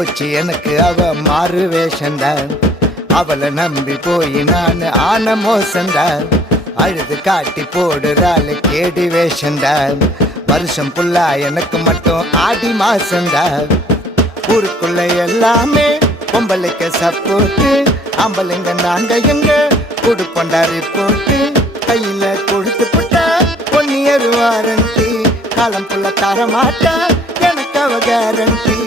போச்சு எனக்கு அவ மாறு வேஷண்டா. அவளை நம்பி போய் நான் ஆன மோசண்டா. அழுது காட்டி போடுறாள் கேடி வேஷண்டா. வருஷம் புல்லா எனக்கு மட்டும் ஆடி மாசண்டா. ஊருக்குள்ள எல்லாமே பொம்பளைக்கு சப்போர்ட்டு. ஆம்பளைங்க நாங்க எங்க கொடுப்பண்டா ரிப்போர்ட்டு. கையில கொடுத்து போட்டா 1 year வாரண்டி. காலம் புள்ள தர மாட்டா எனக்கு அவ கேரண்டி.